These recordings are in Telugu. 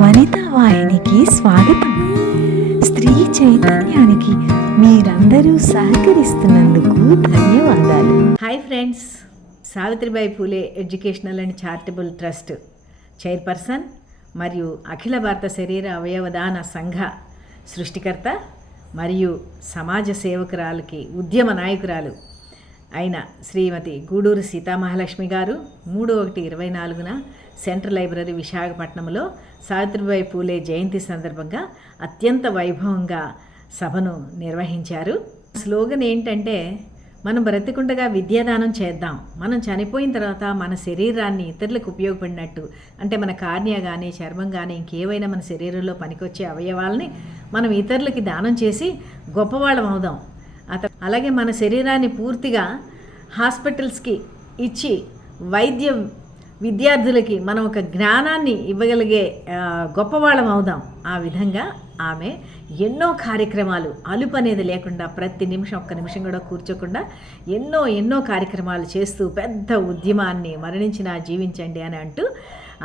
వనితా వాహినికి స్వాగతం. స్త్రీ చైతన్యానికి మీరందరూ సహకరిస్తున్నందుకు ధన్యవాదాలు. Hi friends, Savitribai Phule educational and charitable trust chairperson మరియు అఖిల భారత శరీర అవయవదాన సంఘ సృష్టికర్త మరియు సమాజ సేవకురాలకి ఉద్యమ నాయకురాలు అయిన శ్రీమతి గూడూరు సీతామహాలక్ష్మి గారు 3/1/24న సెంట్రల్ లైబ్రరీ విశాఖపట్నంలో సావిత్రిబాయి పూలే జయంతి సందర్భంగా అత్యంత వైభవంగా సభను నిర్వహించారు. స్లోగన్ ఏంటంటే, మనం బ్రతికుండగా విద్యాదానం చేద్దాం. మనం చనిపోయిన తర్వాత మన శరీరాన్ని ఇతరులకు ఉపయోగపడినట్టు, అంటే మన కార్నియా కానీ చర్మం కానీ ఇంకేవైనా మన శరీరంలో పనికొచ్చే అవయవాలని మనం ఇతరులకి దానం చేసి గొప్పవాళ్ళం అవుదాం. అలాగే మన శరీరాన్ని పూర్తిగా హాస్పిటల్స్కి ఇచ్చి విద్యార్థులకి మనం ఒక జ్ఞానాన్ని ఇవ్వగలిగే గొప్పవాళ్ళం అవుదాం. ఆ విధంగా ఆమె ఎన్నో కార్యక్రమాలు అలుపు అనేది లేకుండా ప్రతి నిమిషం ఒక్క నిమిషం కూడా కూర్చోకుండా ఎన్నో కార్యక్రమాలు చేస్తూ పెద్ద ఉద్యమాన్ని మరణించినా జీవించండి అని అంటూ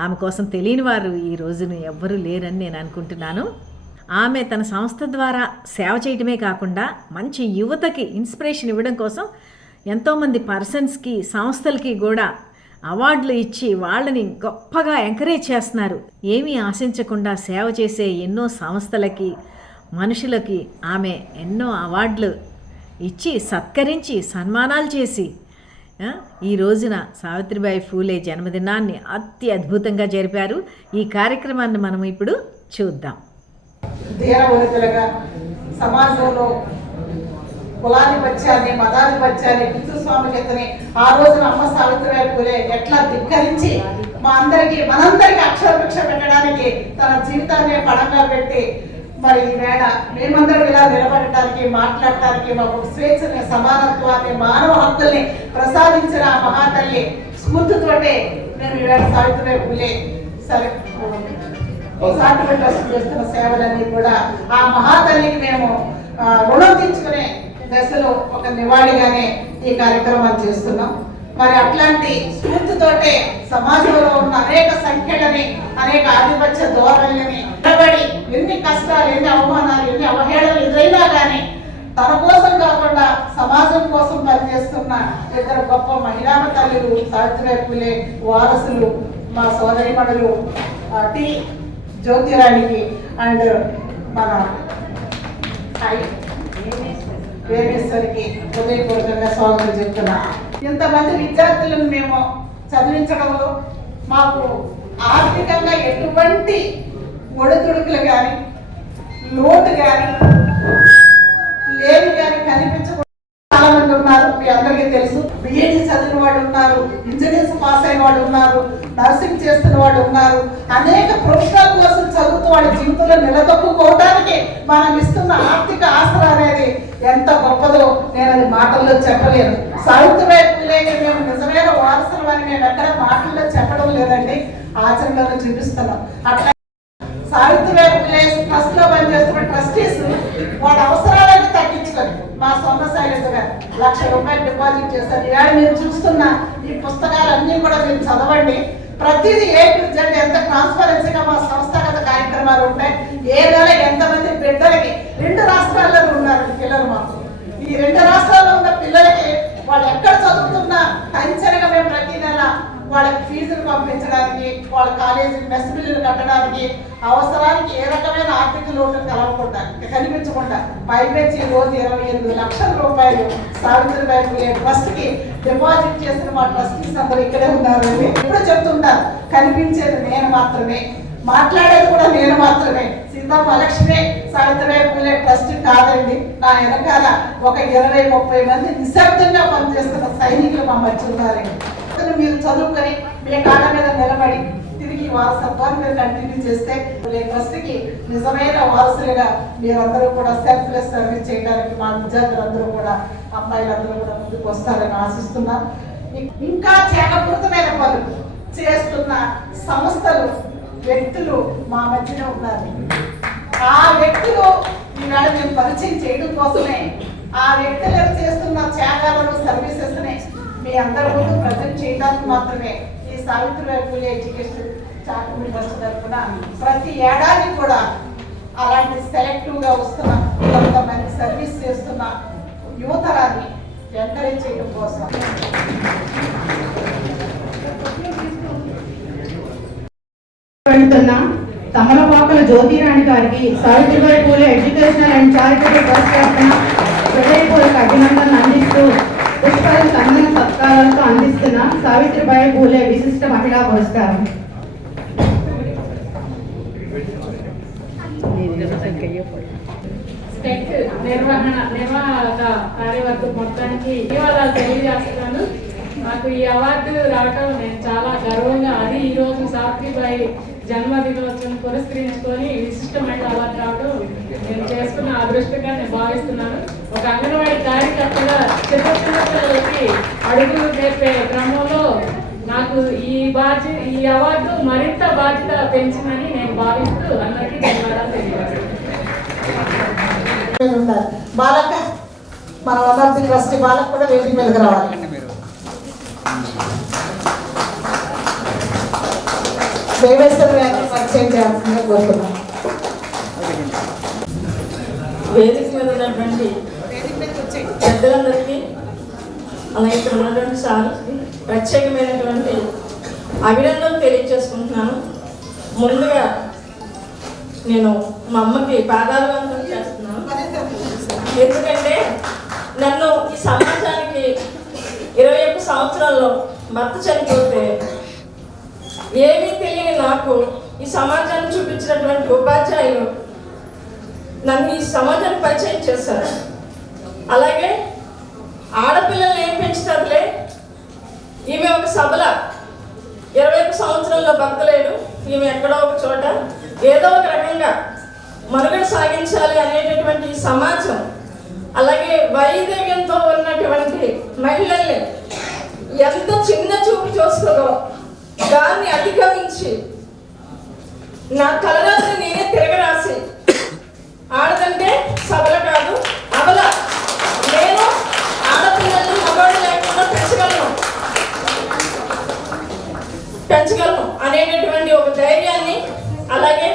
ఆమె కోసం తెలియని వారు ఈ రోజును ఎవ్వరూ లేరని నేను అనుకుంటున్నాను. ఆమె తన సంస్థ ద్వారా సేవ చేయటమే కాకుండా మంచి యువతకి ఇన్స్పిరేషన్ ఇవ్వడం కోసం ఎంతోమంది పర్సన్స్కి సంస్థలకి కూడా అవార్డులు ఇచ్చి వాళ్ళని గొప్పగా ఎంకరేజ్ చేస్తున్నారు. ఏమీ ఆశించకుండా సేవ చేసే ఎన్నో సంస్థలకి మనుషులకి ఆమె ఎన్నో అవార్డులు ఇచ్చి సత్కరించి సన్మానాలు చేసి ఈ రోజున సావిత్రిబాయి పూలే జన్మదినాన్ని అద్భుతంగా జరిపారు. ఈ కార్యక్రమాన్ని మనం ఇప్పుడు చూద్దాం. ధీరవనితలుగా సమాజంలో కులాధిపత్యాన్ని మతాధిపత్యాన్ని పితృస్వామికతని ఆ రోజున అమ్మ సావిత్రిబాయి పూలే ఎట్లా ధిక్కరించి మనందరికీ అక్షరభిక్ష పెట్టడానికి తన జీవితాన్ని పణంగా పెట్టి మరి ఈవేళ మేమందరం ఇలా నిలబడటానికి మాట్లాడటానికి మాకు స్వేచ్ఛని సమానత్వాన్ని మానవ హక్కుల్ని ప్రసాదించిన ఆ మహాతల్లి స్ఫూర్తితోటే మేము ఈవేళ సావిత్రిబాయి పూలే చేస్తున్న సేవలన్నీ కూడా ఆ మహాతల్లికి మేము రుణం తీర్చుకునే దశలో ఒక నివాళిగానే ఈ కార్యక్రమాలు చేస్తున్నాం. మరి అట్లాంటి స్ఫూర్తితోటే సమాజంలో ఉన్న అనేక సంఖ్యలని అనేక ఆధిపత్య ధోరణులని నిలబడి ఎన్ని కష్టాలు ఎన్ని అవమానాలు ఎన్ని అవహేళనలు ఎదురైనా కానీ తన కోసం కాకుండా సమాజం కోసం పనిచేస్తున్న ఇద్దరు గొప్ప మహిళా తల్లులు సావిత్రిబాయి పూలే వారసులు మా సోదరిమణులు టి జ్యోతిరాణికి అండ్ మన వేరేశ్వరికి హృదయపూర్వకంగా స్వాగతం చెప్తున్నా. ఇంతమంది విద్యార్థులను మేము చదివించడంలో మాకు ఆర్థికంగా ఎటువంటి ఒడిదుడుకులు కానీ లోటు కానీ లేని కానీ కనిపించకుండా చాలా మంది ఉన్నారు. మీ అందరికీ తెలుసు. బిఎడ్ చదివిన వాడు ఉన్నారు, ఇంజనీర్స్ పాస్ అయిన వాడు ఉన్నారు, నర్సింగ్ చేస్తున్న వాడు ఉన్నారు. అనేక ప్రొఫెషనల్ కోర్సులు చదువుతూ వాళ్ళ జీవితంలో నిలదొక్కుకోవడానికి మనం ఇస్తున్న ఆర్థిక ఆసరా అనేది ఎంత గొప్పదో నేను అది మాటల్లో చెప్పలేను. సావిత్రిబాయి పూలేకి మేము నిజమైన వారసులు అని మేము ఎక్కడ మాటల్లో చెప్పడం లేదండి, ఆచరణలో చూపిస్తున్నాం. అట్లా సావిత్రిబాయి పూలే ట్రస్ట్ లో పనిచేస్తున్న ట్రస్టీస్ వాళ్ళ అవసరాలను తగ్గించుకొని మా సొంత శైలజ గారు ₹1,00,000 డిపాజిట్ చేశారు. ఇవాళ మీరు చూస్తున్న ఈ పుస్తకాలన్నీ కూడా మీరు చదవండి. ప్రతిదీ A to Z ఎంత ట్రాన్స్పరెన్సీగా మా సంస్థాగత కార్యక్రమాలు ఉంటాయి. ఏ నెల ఎంతమంది బిడ్డలకి 2 రాష్ట్రాల్లో ఉన్నారు పిల్లలు మాకు. ఈ 2 రాష్ట్రాల్లో ఉన్న పిల్లలకి వాళ్ళు ఎక్కడ చదువుతున్నా కంచెనగా మేము ప్రతి నెల వాళ్ళకి ఫీజులు పంపించడానికి, వాళ్ళ కాలేజీ మెస్ బిల్లులు కట్టడానికి, అవసరానికి ఏ రకమైన ఆర్థిక లోటు కనిపించకుండా పైపెచ్చి రోజు ₹28 లక్షల సావిత్రిబాయి పూలే ట్రస్ట్కి డిపాజిట్ చేసిన మా ట్రస్టీస్ అందరూ ఇక్కడే ఉన్నారు. ఎప్పుడు చెప్తుంటారు, కనిపించేది నేను మాత్రమే, మాట్లాడేది కూడా నేను మాత్రమే. సీతామహాలక్ష్మి సావిత్రిబాయి పూలే ట్రస్ట్ కాదండి. నా వెనకాల ఒక 20-30 మంది నిశ్శబ్దంగా పనిచేస్తున్న సైనికులు మా మధ్య ఉన్నారండి. మీరు చదువుకొని మీ కాళ్ళ మీద నిలబడి తిరిగి వారసత్వాన్ని మీరు కంటిన్యూ చేస్తే ట్రస్ట్కి నిజమైన వారసులుగా మీరందరూ కూడా సెల్ఫ్లెస్ సర్వీస్ చేయడానికి మా విద్యార్థులందరూ కూడా అమ్మాయిలందరూ కూడా ముందుకు వస్తారని ఆశిస్తున్నాను. ఇంకా త్యాగపూరితమైన పనులు చేస్తున్న సంస్థలు వ్యక్తులు మా మధ్యనే ఉన్నారు. ఆ వ్యక్తులు ఈవేళ మేము పరిచయం చేయడం కోసమే ఆ వ్యక్తులు చేస్తున్న త్యాగాలను సర్వీసెస్ని మీ అందరి ముందు ప్రజెంట్ చేయడానికి మాత్రమే ఈ సావిత్రిబాయి పూలే ఎడ్యుకేషన్ చాటుమూడి ట్రస్ట్ తరఫున ప్రతి ఏడాది కూడా అలాంటి సెలెక్టివ్గా వస్తున్న కొంతమంది సర్వీస్ చేస్తున్న యువతరాన్ని ఎంకరేజ్ చేయడం కోసం వెళ్తున్న తమలపాకుల జ్యోతిరాణి గారికి Savitribai Phule educational and charitable trust తరఫున హృదయపూర్వక అభినందనలు అందిస్తూ పుష్పాలు చందన సత్కారాలతో అందిస్తున్న సావిత్రిబాయి పూలే విశిష్ట మహిళా పురస్కారం. నిర్వాహక కార్యవర్గం మొత్తానికి ధన్యవాదాలు తెలియజేస్తున్నాను. నాకు ఈ అవార్డు రావటం నేను చాలా గర్వంగా, అది ఈ రోజు సావిత్రిబాయి జన్మదినోత్సవం పురస్కరించుకొని విశిష్ట మహిళ అవార్డు రావడం నేను చేసుకున్న అదృష్టంగా నేను భావిస్తున్నాను. ఒక అంగన్వాడీ కార్యకర్తగా చిన్నపిల్లలకి అడుగులు నేర్పే క్రమంలో నాకు ఈ అవార్డు మరింత బాధ్యత పెంచిందని నేను భావిస్తూ అందరికీ ధన్యవాదాలు తెలియజేస్తున్నాను. బాలక మన వనరుల ట్రస్ట్ బాలక కూడా వేదిక మీదకి రావాలి. దేవేశ్వర పరిచయం చేయాల్సిందిగా కోరుతున్నాం. వేదిక మీద ఉన్నటువంటి పెద్దలందరికీ, అలాగే ఇక్కడ ఉన్నటువంటి సార్కి ప్రత్యేకమైనటువంటి అభినందనలు తెలియజేసుకుంటున్నాను. ముందుగా నేను మా అమ్మకి పాదాభివందనం చేస్తున్నాను. ఎందుకంటే నన్ను ఈ సమాజానికి 21 సంవత్సరాల్లో భర్త చనిపోతే ఏమీ తెలియని నాకు ఈ సమాజాన్ని చూపించినటువంటి ఉపాధ్యాయులు నన్ను ఈ సమాజానికి పరిచయం చేశారు. అలాగే ఆడపిల్లల్ని ఏం పెంచుతారులే, ఈమె ఒక సబల 21 సంవత్సరాల్లో భర్త లేడు, ఈమె ఎక్కడో ఒక చోట ఏదో ఒక రకంగా మనుగడ సాగించాలి అనేటటువంటి సమాజం, అలాగే వైదవ్యంతో ఉన్నటువంటి మహిళల్ని ఎంత చిన్న చూపు చూస్తుందో దాన్ని అధిగమించి నా తలరాత్రి నేనే తిరగరాసి ఆడదంటే సబల కాదు అబల, నేను ఆడపిల్లల్ని మగవాడు లేకుండా పెంచగలను అనేటటువంటి ఒక ధైర్యాన్ని, అలాగే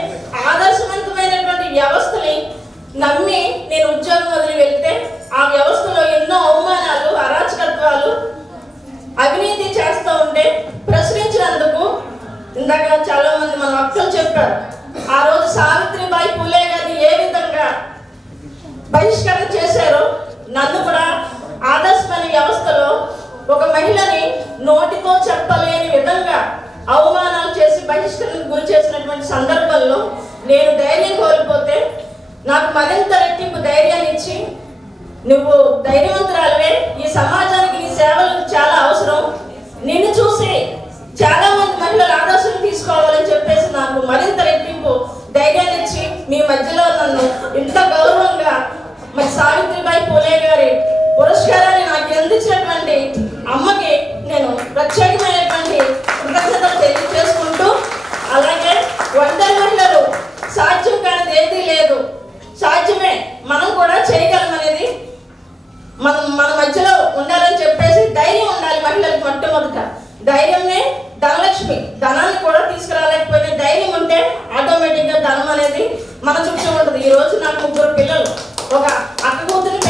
ఆదర్శవంతమైనటువంటి వ్యవస్థని నమ్మి నేను ఉద్యోగం వదిలి వెళ్తే ఆ వ్యవస్థలో ఎన్నో అవమానాలు, అరాచకత్వాలు, అవినీతి చేస్తూ ఉంటే ప్రశ్నించినందుకు ఇందాక చాలా మంది మన వక్తలు చెప్పారు. ఆ రోజు సావిత్రిబాయి పూలే గారిని ఏ విధంగా బహిష్కరణ చేశారో నన్ను కూడా ఆదర్శమైన వ్యవస్థలో ఒక మహిళని నోటితో చెప్పలేని విధంగా అవమానాలు చేసి బహిష్కరణకు గురి చేసినటువంటి సందర్భంలో నేను ధైర్యం కోల్పోతే నాకు మరింత రెట్టింపు ధైర్యాన్ని ఇచ్చి, నువ్వు ధైర్యవంతురాలవే, ఈ సమాజానికి నీ సేవలు చాలా అవసరం, నిన్ను చూసి చాలా మంది మహిళలు ఆదర్శం తీసుకోవాలని చెప్పేసి నాకు మరింత రెట్టింపు ధైర్యాన్ని ఇచ్చి మీ మధ్యలో నన్ను ఇంత గౌరవంగా మరి సావిత్రిబాయి పూలే గారి పురస్కారాన్ని నాకు అందించినటువంటి అమ్మకి నేను ప్రత్యేకమైనటువంటి కృతజ్ఞతలు తెలియజేసుకుంటూ, అలాగే ఒంటరి మహిళలు సాధ్యం కానిది ఏదీ లేదు, సాధ్యమే, మనం కూడా చేయగలమనేది మన మధ్యలో ఉండాలని చెప్పేసి ధైర్యం ఉండాలి మహిళలకు. మొట్టమొదట ధైర్యంనే ధనలక్ష్మి, ధనాన్ని కూడా తీసుకురాలేకపోయినా ధైర్యం ఉంటే ఆటోమేటిక్గా ధనం అనేది మన చుట్టూ ఉంటుంది. ఈ రోజు నాకు 3 పిల్లలు, ఒక అక్క కూతురిని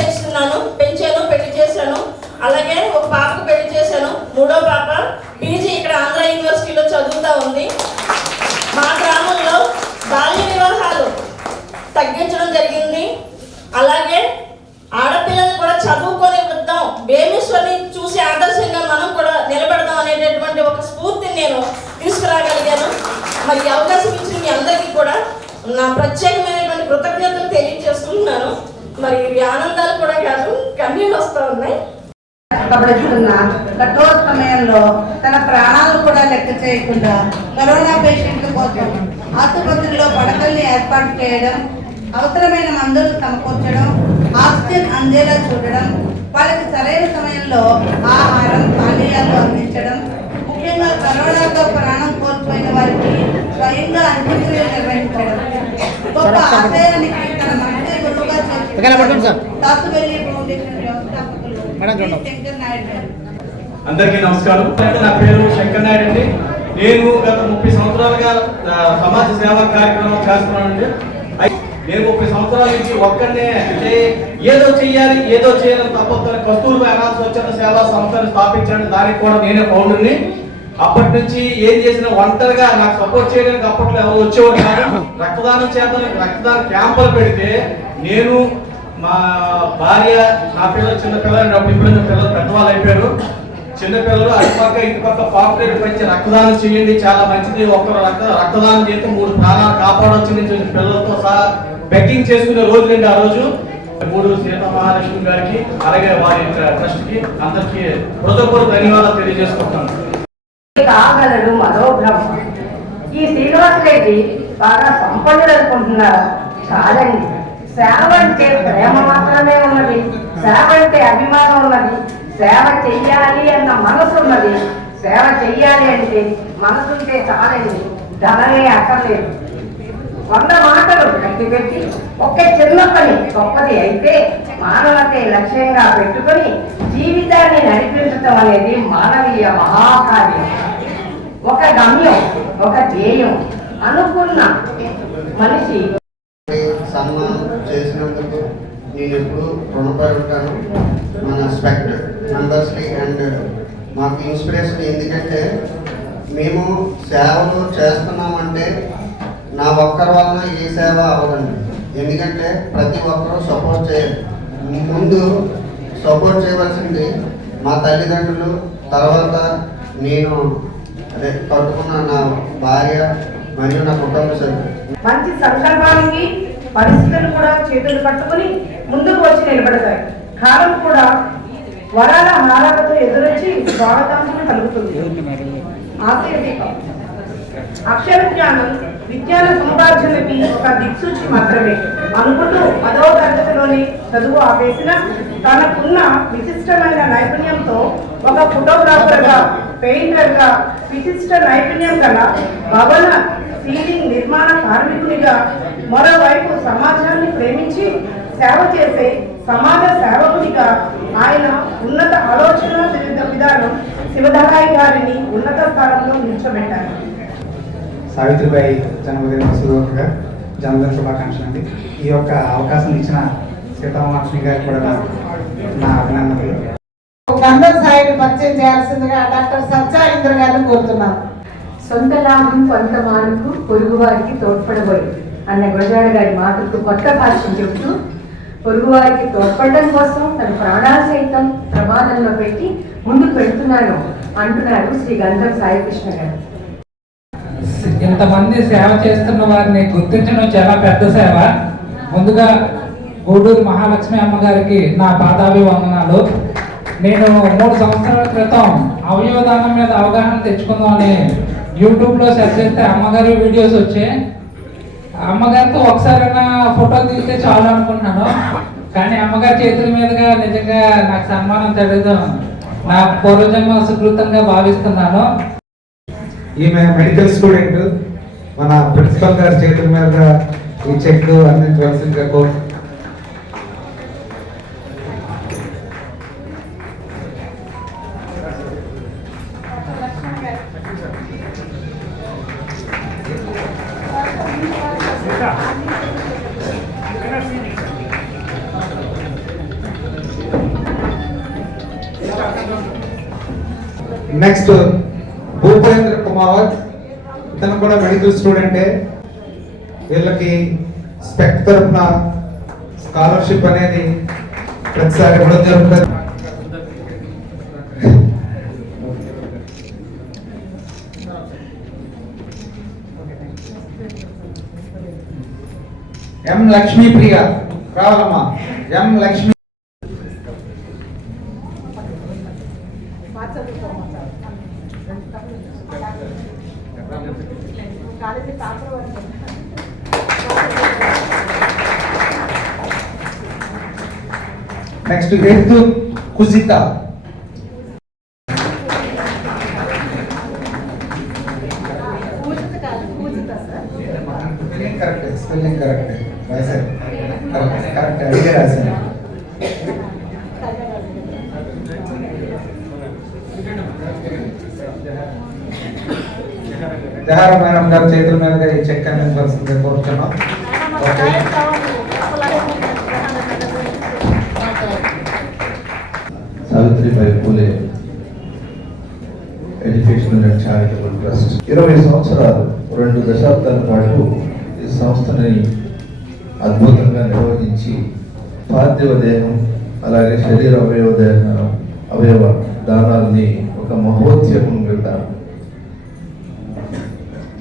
పెంచాను, పెళ్లి చేశాను, అలాగే ఒక పాపకు పెళ్లి చేశాను, 3వ పాప పీజీ ఇక్కడ ఆంధ్ర యూనివర్సిటీలో చదువుతూ ఉంది. మా గ్రామంలో బాల్య వివాహాలు తగ్గించడం జరిగింది. అలాగే ఆడపిల్లలు కూడా చదువుకొని వద్దాం, భీమేశ్వరిని చూసి ఆదర్శంగా మనం కూడా నిలబెడదాం అనేటటువంటి ఒక స్ఫూర్తిని నేను తీసుకురాగలిగాను. మరి అవకాశం ఇచ్చిన మీ అందరికీ కూడా నా ప్రత్యేకమైనటువంటి కృతజ్ఞతలు తెలియజేసుకుంటున్నాను. మరి ఇవి ఆనందాలు కూడా కాదు, కన్నీళ్ళు వస్తూ ఉన్నాయి. కష్టపడుతున్న కఠోర సమయంలో తన ప్రాణాలు కూడా లెక్క చేయకుండా కరోనా పేషెంట్ల కోసం ఆసుపత్రిలో పడకల్ని ఏర్పాటు చేయడం, అవసరమైన మందులు సమకూర్చడం, ఆక్సిజన్ అందేలా చూడడం, వాళ్ళకి సరైన సమయంలో ఆహారం, పానీయాలు అందించడం, ముఖ్యంగా కరోనాతో ప్రాణం కోల్పోయిన వారికి స్వయంగా అంత్యక్రియలు నిర్వహించడం, గొప్ప ఆశయానికి తన మంచి గురువుగా దాసువెల్లి ఫౌండేషన్ వ్యవస్థాపకులు శంకర్ నాయుడు గారు. అందరికీ నమస్కారం. నా పేరు శంకర్ నాయుడు అండి. నేను గత 30 సంవత్సరాలుగా సమాజ సేవా కార్యక్రమం చేస్తున్నానండి. నేను 30 సంవత్సరాల నుంచి ఒక్కడనే అంటే ఏదో చేయాలని తప్పదు కస్తూర్బా అనాథ స్వచ్ఛంద సేవా సంస్థను స్థాపించాను. దానికి కూడా నేనే ఫౌండర్ని. అప్పటి నుంచి ఏం చేసిన ఒంటరిగా నాకు సపోర్ట్ చేయడానికి అప్పట్లో ఎవరు వచ్చేవారు కాదు. రక్తదానం రక్తదాన క్యాంపులు పెడితే నేను, మా భార్య, నా పిల్లలు చిన్న పిల్లలు, ఇప్పుడు పిల్లలు పెద్దవాళ్ళు అయిపోయారు. చిన్నపిల్లలు అటుపక్క ఇటుపక్క పాపులేట్ పెంచి రక్తదానం చేయండి, చాలా మంచిది, ఒకరు రక్తదానం చేస్తే 3 ప్రాణాలు కాపాడవచ్చు నుంచి పిల్లలతో సహా బెగ్గింగ్ చేసుకునే రోజులండి. ఆ రోజు గూడూరు సీతా మహాలక్ష్మి గారికి అలాగే వారి ట్రస్ట్కి అందరికీ హృదయపూర్వక ధన్యవాదాలు తెలియజేసుకుంటాను. కాగలడు మనోబ్రహ్మ. ఈ శ్రీనివాసరెడ్డి బాగా సంపన్నులు అనుకుంటున్నారా? కాదండి. సేవ అంటే ప్రేమ మాత్రమే ఉన్నది, సేవ అంటే అభిమానం ఉన్నది, సేవ చెయ్యాలి అన్న మనసు ఉన్నది. సేవ చెయ్యాలి అంటే మనసుంటే చాలండి, ధనమే అక్కర్లేదు. 100 మాటలు కట్టిపెట్టి ఒక్క చిన్న పని గొప్పది అయితే మానవతే లక్ష్యంగా పెట్టుకొని జీవితాన్ని నడిపించటం అనేది మానవీయ మహాకార్యం. ఒక గమ్యం, ఒక ధ్యేయం అనుకున్న మనిషి సన్మానం చేసినందుకు నేను ఎప్పుడు రుణపడి ఉంటాను. మన స్పెక్ట్ మెంబర్స్కి అండ్ మాకు ఇన్స్పిరేషన్. ఎందుకంటే మేము సేవలు చేస్తున్నామంటే నా ఒక్కరి వలన ఏ సేవ అవ్వదండి. ఎందుకంటే ప్రతి ఒక్కరూ సపోర్ట్ చేయాలి. ముందు సపోర్ట్ చేయవలసింది మా తల్లిదండ్రులు, తర్వాత నేను కట్టుకున్న నా భార్య మరియు నా కుటుంబ సభ్యులు. మంచి సంకల్పానికి పరిస్థితులు కూడా చేతులు పట్టుకుని ముందుకు వచ్చి నిలబడతాయి. కాలం కూడా వరాల హారాలతో ఎదురొచ్చి స్వాగతాంశం కలుగుతుంది. ఆశయ దీపం అక్షర జ్ఞానం విజ్ఞాన సముపార్జనకి ఒక దిక్సూచి మాత్రమే అనుకుంటూ 10వ తరగతిలోని చదువు ఆపేసిన తనకున్న విశిష్టమైన నైపుణ్యంతో ఒక ఫోటోగ్రాఫర్గా, పెయింటర్గా, విశిష్ట నైపుణ్యం గల భవన సీలింగ్ నిర్మాణ కార్మికునిగా, మరోవైపు సమాజాన్ని ప్రేమించి సేవ చేసే సమాజ సేవకునిగా ఆయన ఉన్నత ఆలోచన విధానం శివధరాయి గారిని ఉన్నత స్థానంలో నిల్చోబెట్టారు. సావిత్రిబాయి జన్మదిన జన్మదిన శుభాకాంక్షలు అండి. ఈ యొక్క అవకాశం ఇచ్చిన సీతామహాలక్ష్మి గారికి కూడా నా అభినందనలు. గంధం సాయిని పరిచయం చేయాల్సిందిగా డాక్టర్ సజ్జా ఇంద్ర గారిని కోరుతున్నాను. సొంత లాభం కొంత మానుకు పొరుగువారికి తోడ్పడబోయి అన్న గురజాడ గారి మాటలకు కొత్త భాష్యం చెబుతూ పొరుగువారికి తోడ్పడడం కోసం తన ప్రాణాలు సైతం ప్రమాదంలో పెట్టి ముందుకు పెడుతున్నాను అంటున్నారు శ్రీ గంధం సాయికృష్ణ గారు. ఇంతమంది సేవ చేస్తున్న వారిని గుర్తించడం చాలా పెద్ద సేవ. ముందుగా గూడూరు మహాలక్ష్మి అమ్మగారికి నా పాదాభివందనాలు. నేను 3 సంవత్సరాల క్రితం అవయవదానం మీద అవగాహన తెచ్చుకుందామని యూట్యూబ్లో సెర్చ్ చేస్తే అమ్మగారి వీడియోస్ వచ్చాయి. అమ్మగారితో ఒకసారైనా ఫోటో తీస్తే చాలు అనుకుంటున్నాను. కానీ అమ్మగారి చేతుల మీదుగా నిజంగా నాకు సన్మానం జరగడం నా పూర్వజన్మ సుకృతంగా భావిస్తున్నాను. ఈమె మెడికల్ స్టూడెంట్. మన ప్రిన్సిపల్ గారి చేతుల మీద ఈ చెక్ అందించవలసిందిగా కోరు. నెక్స్ట్ భూపేంద్ర కుమార్, ఇతను కూడా మెడికల్ స్టూడెంటే. వీళ్ళకి స్పెక్ట్ తరఫున స్కాలర్షిప్ అనేది ప్రతిసారి ఇవ్వడం జరుగుతుంది. ఎం లక్ష్మీ ప్రియ రావాలమ్మా. ఎం లక్ష్మీ నెక్స్ట్ ఎత్తు కుజిత. స్పెల్లింగ్ కరెక్ట్ రాశారు. కరెక్ట్ అడిగే రాశారు. జహారా మేడం గారి చేతుల మీదుగా ఈ చెక్ అందించవలసిందిగా కోరుతున్నాం. Okay. Savitribai Phule educational and charitable trust 20 సంవత్సరాలు 2 దశాబ్దాల పాటు ఈ సంస్థని అద్భుతంగా నిర్వహించి పార్థివ దేహం అలాగే శరీర అవయవ దానాల్ని ఒక మహోద్యమం కింద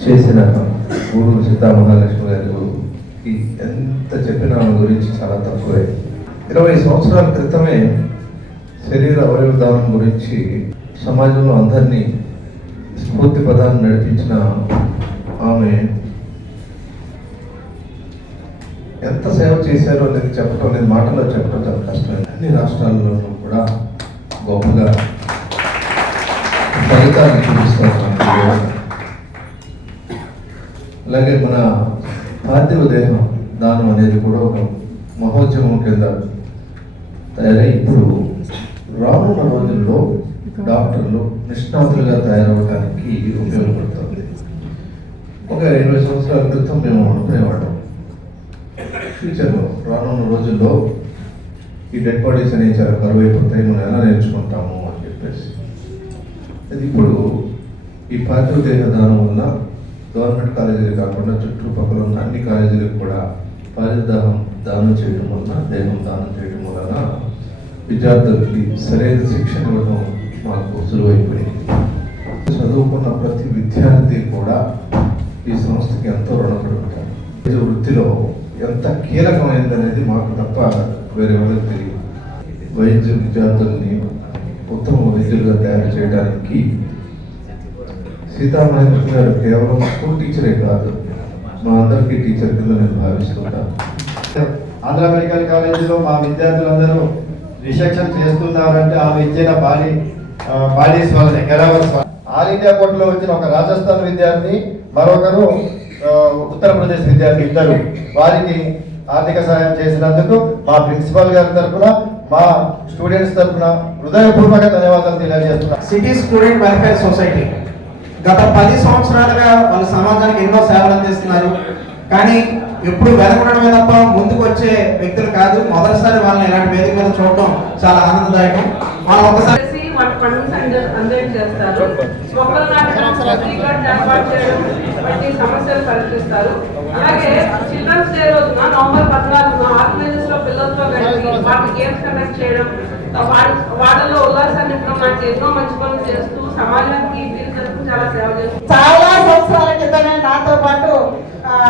చేసిన గూడూరు సీతామహాలక్ష్మి గారు ఎంత చెప్పినా గురించి చాలా తక్కువే. 20 సంవత్సరాల క్రితమే శరీర అవయవ దానం గురించి సమాజంలో అందరినీ స్ఫూర్తి పదాన్ని నడిపించిన ఆమె ఎంత సేవ చేశారో అనేది చెప్పడం లేదు, మాటలో చెప్పడం చాలా కష్టమైంది. అన్ని రాష్ట్రాల్లోనూ కూడా గొప్పగా ఫలితాన్ని చూపిస్తారు. అలాగే మన పార్థివ దేహం దానం అనేది కూడా ఒక మహోద్యమం కింద తయారై ఇప్పుడు రానున్న రోజుల్లో డాక్టర్లు నిష్ణాతులుగా తయారవడానికి ఉపయోగపడుతుంది. ఒక 20 సంవత్సరాల క్రితం మేము అనుకునేవాళ్ళం ఫ్యూచర్లో రానున్న రోజుల్లో ఈ డెడ్ బాడీస్ అనేవి చాలా కరువైపోతాయి, మనం ఎలా నేర్చుకుంటాము అని చెప్పేసి. అది ఇప్పుడు ఈ పార్థివ దేహ దానం వల్ల గవర్నమెంట్ కాలేజీలు కాకుండా చుట్టుపక్కల ఉన్న అన్ని కాలేజీలకు కూడా పార్థివ దానం చేయడం వలన, దేహం దానం చేయడం వలన విద్యార్థులకి సరైన శిక్షణ ఇవ్వడం మాకు సులువైపోయింది. చదువుకున్న ప్రతి విద్యార్థి కూడా ఈ సంస్థకి ఎంతో రుణపడి ఉంటారు. వృత్తిలో ఎంత కీలకమైందనేది మాకు తప్ప వేరే వాళ్ళకి తెలియదు. వైద్య విద్యార్థుల్ని ఉత్తమ వైద్యులుగా తయారు చేయడానికి సీతామహాలక్ష్మి గారు కేవలం స్కూల్ టీచరే కాదు, మా అందరికీ టీచర్ కింద నేను భావిస్తుంటాను. ఆంధ్ర మెడికల్ కాలేజీలో మా విద్యార్థులందరూ రిసెప్షన్ చేస్తున్నారంటే ఆమె ఇచ్చిన బాడీస్ వల్లనే, గెలవర్స్ వల్ల. ఆల్ ఇండియా కోర్టులో వచ్చిన ఒక రాజస్థాన్ విద్యార్థి, మరొకరు ఉత్తరప్రదేశ్ విద్యార్థి, ఇద్దరు వారికి ఆర్థిక సహాయం చేసినందుకు మా ప్రిన్సిపల్ గారి తరఫున, మా స్టూడెంట్స్ తరఫున హృదయపూర్వక ధన్యవాదాలు తెలియజేస్తున్నాం. సిటీ స్టూడెంట్ వెల్ఫేర్ సొసైటీ గత 10 సంవత్సరాలుగా వాళ్ళు సమాజానికి ఎన్నో సేవలు అందిస్తున్నారు. కానీ ఎప్పుడు వెనకడమే తప్ప ముందుకు వచ్చే వ్యక్తులు కాదు. మొదటిసారి వాళ్ళని ఇలాంటి వేదిక మీద చూడటం చాలా ఆనందదాయకం. మనం ఒకసారి అందరూ చేస్తారు. మొక్కలు నాటడం, ఏర్పాటు చేయడం వంటి సమస్యలు పరిష్కరిస్తారు. అలాగే చిల్డ్రన్స్ డే రోజున నవంబర్ 14న ఆర్గనైజర్స్ లో పిల్లలతో కలిసి వాటి గేమ్స్ కండక్ట్ చేయడం, వాళ్ళలో ఉల్లాసాన్ని నింపడం లాంటి ఎన్నో మంచి పనులు చేస్తూ సమాజానికి వీళ్ళందరికీ చాలా సేవ చేస్తారు. చాలా సంవత్సరాల క్రితమే నాతో పాటు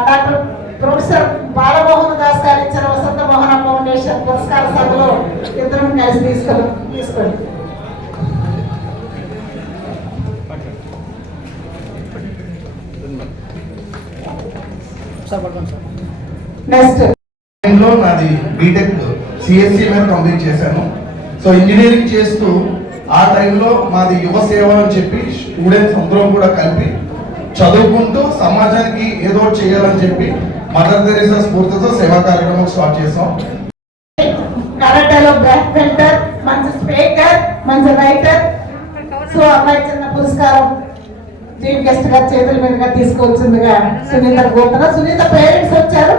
డాక్టర్ ప్రొఫెసర్ బాలమోహన్ దాస్ గారు ఇచ్చిన వసంత మోహన ఫౌండేషన్ పురస్కార సభలో ఇద్దరం కలిసి తీసుకోండి. నెక్స్ట్ నాది బీటెక్ సిఎస్సి మీద కంప్లీట్ చేశాను. సో ఇంజనీరింగ్ చేస్తూ ఆ టైంలో మాది యువ సేవ అని చెప్పి స్టూడెంట్స్ అందరం కూడా కలిపి చదువుకుంటూ సమాజానికి ఏదో చేయాలని చెప్పి మదర్ తెరీసా స్ఫూర్తితో సేవా కార్యక్రమం స్టార్ట్ చేసాం. కరాటేలో బ్లాక్ బెల్టర్, మంచి స్పీకర్, మంచి రైటర్. సో అమ్మాయి చిన్న పురస్కారం చీఫ్ గెస్ట్ గారి చేతుల మీదుగా తీసుకోవాల్సిందిగా సునీత కోరుతున్నా. సునీత పేరెంట్స్ వచ్చారు,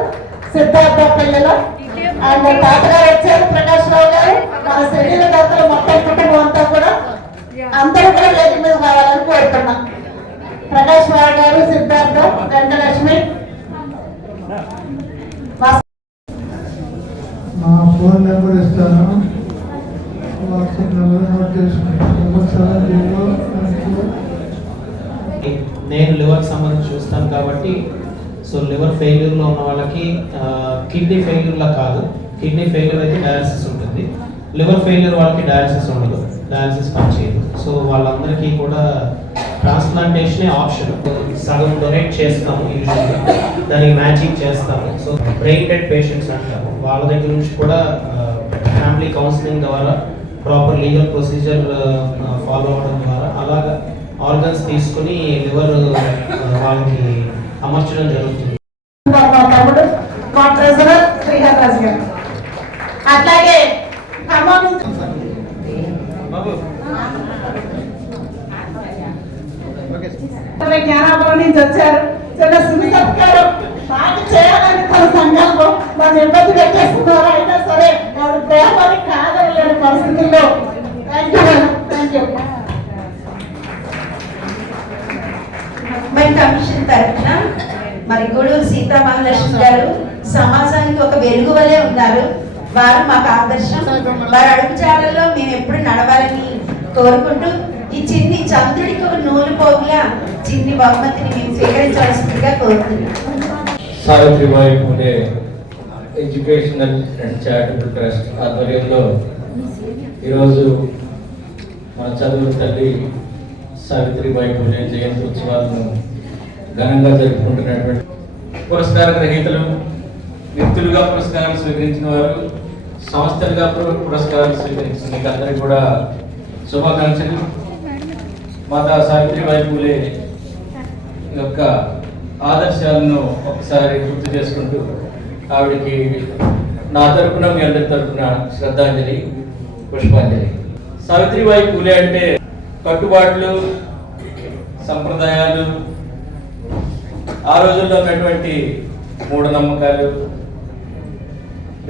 సిద్ధార్థ పిల్లలు అండ్ తాతగారు వచ్చారు, ప్రకాష్ రావు గారు, మన శరీర దాతలు మొత్తం కుటుంబం అంతా కూడా అందరూ కూడా వేదిక మీద కావాలని కోరుతున్నాం. ప్రకాష్ రావు గారు, సిద్ధార్థ, వెంకటలక్ష్మి. నా ఫోన్ నెంబర్ ఇస్తాను, వాట్సాప్ నెంబర్ నోట్ చేసుకుంటాను. నేను లివర్ సంబంధించి చూస్తాను కాబట్టి, సో లివర్ ఫెయిల్యూర్లో ఉన్న వాళ్ళకి కిడ్నీ ఫెయిల్యూర్లా కాదు. కిడ్నీ ఫెయిల్యూర్ అయితే డయాలసిస్ ఉంటుంది, లివర్ ఫెయిల్యూర్ వాళ్ళకి డయాలసిస్ ఉండదు, డయాలసిస్ పనిచేయదు. సో వాళ్ళందరికీ కూడా ట్రాన్స్ప్లాంటేషనే ఆప్షన్. సగం డొనేట్ చేస్తాము, యూజువల్గా దానికి మ్యాచింగ్ చేస్తాము. సో బ్రెయిన్ డెడ్ పేషెంట్స్ అంటాము, వాళ్ళ దగ్గర నుంచి కూడా ఫ్యామిలీ కౌన్సిలింగ్ ద్వారా ప్రాపర్ లీగల్ ప్రొసీజర్ ఫాలో అవడం ద్వారా అలాగా ఆర్గన్స్ తీసుకుని లివర్ వాళ్ళకి అమర్చడం జరుగుతుంది. అట్లాగే ఇప్పుడే జ్ఞానాభం నుంచి వచ్చారు. చిన్న శుభ సత్కారం నాకు చేయాలని తన సంకల్పం. నన్ను ఇబ్బంది పెట్టేస్తున్నారు, అయినా సరే వాడు ప్రేమని కాదలేని పరిస్థితుల్లో. Thank you madam, thank you. మరి కమిషన్ తరఫున మరి గూడూరు సీతామహాలక్ష్మి గారు సమాజానికి ఒక వెలుగు వలె ఉన్నారు. వారు మాకు ఆదర్శం. వారి అడుగుజాడల్లో మేము ఎప్పుడు నడవాలని కోరుకుంటూ ఈ చిన్ని చంద్రుడికి ఒక నూలు పోగుల చిన్ని బహుమతిని మేము స్వీకరించాల్సిందిగా కోరుతున్నాం. Savitribai Phule educational and charitable trust ఆధ్వర్యంలో ఈరోజు మన చదువు తల్లి సావిత్రిబాయి పూలే జయంతి ఉత్సవాలను ఘనంగా జరుపుకుంటున్నటువంటి పురస్కార గ్రహీతలు, వ్యక్తులుగా పురస్కారాలు స్వీకరించిన వారు, సంస్థలుగా పురస్కారాలు స్వీకరించిన మీకు అందరికీ కూడా శుభాకాంక్షలు. మాతా సావిత్రిబాయి పూలే యొక్క ఆదర్శాలను ఒకసారి గుర్తు చేసుకుంటూ ఆవిడకి నా తరపున మీ అందరి తరపున శ్రద్ధాంజలి, పుష్పాంజలి. సావిత్రిబాయి పూలే అంటే కట్టుబాట్లు, సంప్రదాయాలు, ఆ రోజుల్లో ఉన్నటువంటి మూఢనమ్మకాలు,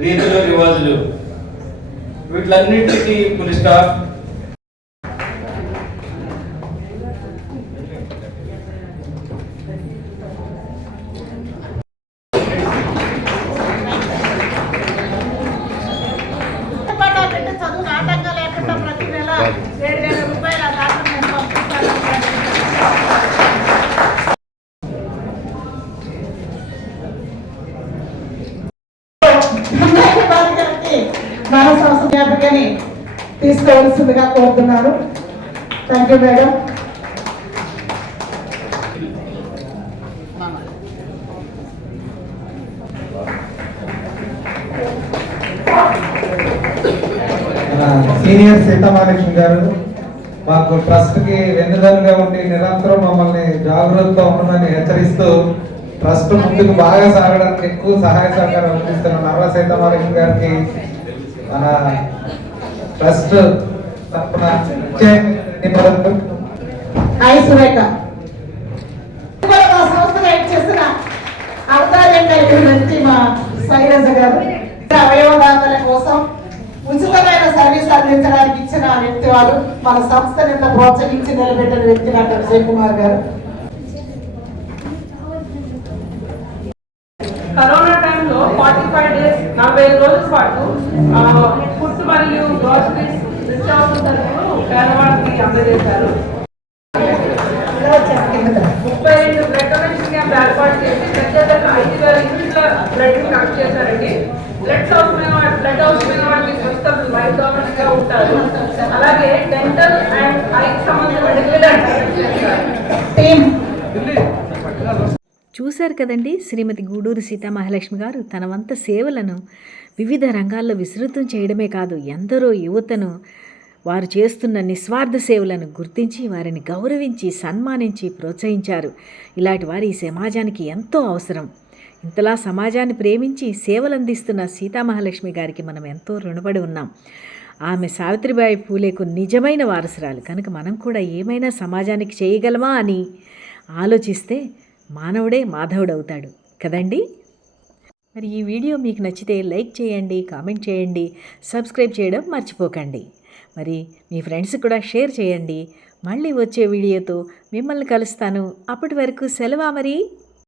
రీతులు, రివాజులు, వీటిలన్నింటికి ఫుల్ స్టాప్. చదువు నాటంగా లేకుండా ప్రతి నెల 7,000 రూపాయలు ఆ దాకా నేను పంపిస్తాను. మన సంస్థ జ్ఞాపికని తీసుకోవాల్సిందిగా కోరుతున్నారు. Thank you madam. Senior Sitamahalakshmi గారు మాకు ట్రస్ట్కి వెన్నుదన్నుగా ఉండి నిరంతరం మమ్మల్ని జాగ్రత్తగా ఉండమని హెచ్చరిస్తూ ట్రస్ట్ ముందుకు బాగా సాగడానికి ఎక్కువ సహాయ సహకారం అందిస్తున్న నర్రా సీతామహాలక్ష్మి గారికి మన ట్రస్ట్ తరఫున హాయ్ సురేఖ. మా సంస్థ చేసిన అవతారం నుంచి మా శైలజ గారు అవయవదాతల కోసం ఉచితమైన సర్వీస్ అందించడానికి ఇచ్చిన వ్యక్తి వారు. మన సంస్థను ఇంత ప్రోత్సహించి నిలబెట్టిన వ్యక్తి డాక్టర్ విజయ్ కుమార్ గారు. కరోనా టైంలో 45 days 45 రోజుల పాటు ఫుడ్ మరియు గ్రోసరీస్ నిత్యావసరాలను పేదవాళ్ళకి అందజేశారు. 32 బ్లడ్ డొనేషన్ క్యాంప్ ఏర్పాటు చేసి ప్రత్యేకంగా 5,000 యూనిట్ల బ్లడ్ కలెక్ట్ చేశారండి. బ్లడ్ అవసరమైన వాళ్ళకి ప్రస్తుతం వైట్ డోనర్స్ గా ఉంటారు. అలాగే డెంటల్ అండ్ ఐకి సంబంధించిన టీమ్ చూశారు కదండి. శ్రీమతి గూడూరు సీతామహాలక్ష్మి గారు తన వంత సేవలను వివిధ రంగాల్లో విస్తృతం చేయడమే కాదు, ఎందరో యువతను వారు చేస్తున్న నిస్వార్థ సేవలను గుర్తించి వారిని గౌరవించి సన్మానించి ప్రోత్సహించారు. ఇలాంటి వారి ఈ సమాజానికి ఎంతో అవసరం. ఇంతలా సమాజాన్ని ప్రేమించి సేవలు అందిస్తున్న సీతామహాలక్ష్మి గారికి మనం ఎంతో రుణపడి ఉన్నాం. ఆమె సావిత్రిబాయి పూలేకు నిజమైన వారసురాలు కనుక మనం కూడా ఏమైనా సమాజానికి చేయగలమా అని ఆలోచిస్తే మానవుడే మాధవుడవుతాడు కదండి. మరి ఈ వీడియో మీకు నచ్చితే లైక్ చేయండి, కామెంట్ చేయండి, సబ్స్క్రైబ్ చేయడం మర్చిపోకండి. మరి మీ ఫ్రెండ్స్ కూడా షేర్ చేయండి. మళ్ళీ వచ్చే వీడియోతో మిమ్మల్ని కలుస్తాను. అప్పటి వరకు సెలవా మరి.